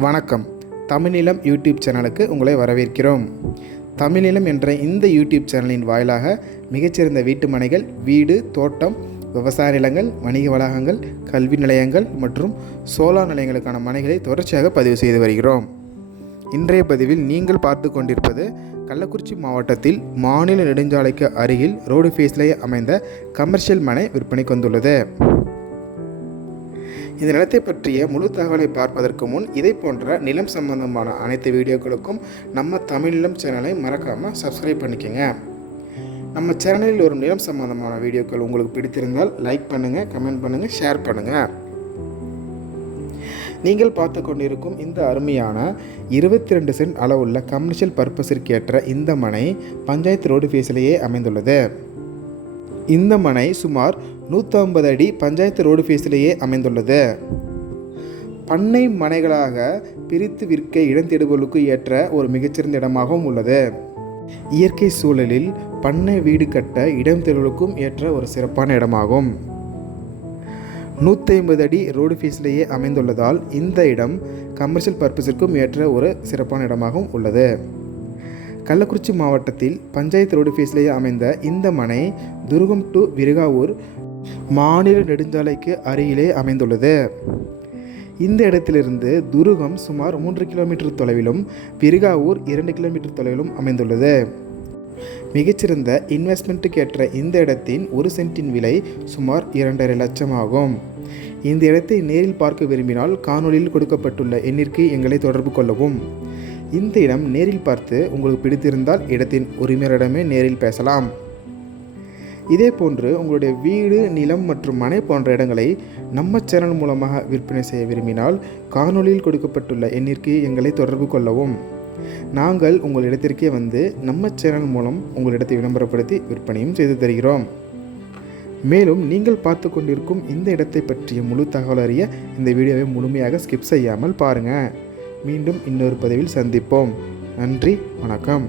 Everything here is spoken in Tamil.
வணக்கம். தமிழிலம் யூடியூப் சேனலுக்கு உங்களை வரவேற்கிறோம். தமிழிலம் என்ற இந்த யூடியூப் சேனலின் வாயிலாக மிகச்சிறந்த வீட்டு மனைகள் வீடு தோட்டம் விவசாய நிலங்கள் வணிக வளாகங்கள் கல்வி நிலையங்கள் மற்றும் சோலார் நிலையங்களுக்கான மனைகளை தொடர்ச்சியாக பதிவு செய்து வருகிறோம். இன்றைய பதிவில் நீங்கள் பார்த்து கொண்டிருப்பது கள்ளக்குறிச்சி மாவட்டத்தில் மாநில நெடுஞ்சாலைக்கு அருகில் ரோடு ஃபேஸ்லேயே அமைந்த கமர்ஷியல் மனை விற்பனைக்கு வந்துள்ளது இந்த நிலத்தை பற்றிய முழு தகவலை பார்ப்பதற்கு முன் இதை போன்ற நிலம் சம்பந்தமான அனைத்து வீடியோக்களுக்கும் நம்ம தமிழ் நிலம் சேனலை மறக்காமல் சப்ஸ்கிரைப் பண்ணிக்கோங்க. நம்ம சேனலில் வரும் நிலம் சம்பந்தமான வீடியோக்கள் உங்களுக்கு பிடித்திருந்தால் லைக் பண்ணுங்கள் கமெண்ட் பண்ணுங்கள் ஷேர் பண்ணுங்கள் நீங்கள் பார்த்து கொண்டிருக்கும் இந்த அருமையான இருபத்தி ரெண்டு சென்ட் அளவுள்ள கமர்ஷியல் பர்பஸிற்கு ஏற்ற இந்த மனை பஞ்சாயத்து ரோடு ஃபேஸிலேயே அமைந்துள்ளது. இந்த மனை சுமார் 150 அடி பஞ்சாயத்து ரோடு ஃபேஸிலேயே அமைந்துள்ளது. பண்ணை மனைகளாக பிரித்து விற்க இடம் தேடுபவர்களுக்கு ஏற்ற ஒரு மிகச்சிறந்த இடமாகவும் உள்ளது. இயற்கை சூழலில் பண்ணை வீடு கட்ட இடம் தேடுவதற்கும் ஏற்ற ஒரு சிறப்பான இடமாகும். நூற்றி ஐம்பது அடி ரோடு ஃபேஸ்லேயே அமைந்துள்ளதால் இந்த இடம் கமர்ஷியல் பர்பஸிற்கும் ஏற்ற ஒரு சிறப்பான இடமாகவும் உள்ளது. கள்ளக்குறிச்சி மாவட்டத்தில் பஞ்சாயத்து ரோடு ஃபீஸ்லேயே அமைந்த இந்த மனை துருகம் டு விருகாவூர் மாநில நெடுஞ்சாலைக்கு அருகிலே அமைந்துள்ளது. இந்த இடத்திலிருந்து துருகம் சுமார் மூன்று கிலோமீட்டர் தொலைவிலும் பிரிகாவூர் இரண்டு கிலோமீட்டர் தொலைவிலும் அமைந்துள்ளது. மிகச்சிறந்த இன்வெஸ்ட்மெண்ட்டுக்கு ஏற்ற இந்த இடத்தின் ஒரு சென்ட்டின் விலை சுமார் இரண்டரை லட்சம் ஆகும். இந்த இடத்தை நேரில் பார்க்க விரும்பினால் காணொளியில் கொடுக்கப்பட்டுள்ள எண்ணிற்கு எங்களை தொடர்பு கொள்ளவும். இந்த இடம் நேரில் பார்த்து உங்களுக்கு பிடித்திருந்தால் இடத்தின் உரிமையரிடமே நேரில் பேசலாம். இதே போன்று உங்களுடைய வீடு நிலம் மற்றும் மனை போன்ற இடங்களை நம்ம சேனல் மூலமாக விற்பனை செய்ய விரும்பினால் காணொளியில் கொடுக்கப்பட்டுள்ள எண்ணிற்கு எங்களை தொடர்பு கொள்ளவும். நாங்கள் உங்கள் இடத்திற்கே வந்து நம்ம சேனல் மூலம் உங்கள் இடத்தை விளம்பரப்படுத்தி விற்பனையும் செய்து தருகிறோம். மேலும் நீங்கள் பார்த்து கொண்டிருக்கும் இந்த இடத்தை பற்றிய முழு தகவல் அறிய இந்த வீடியோவை முழுமையாக ஸ்கிப் செய்யாமல் பாருங்கள் மீண்டும் இன்னொரு பதிவில் சந்திப்போம். நன்றி வணக்கம்.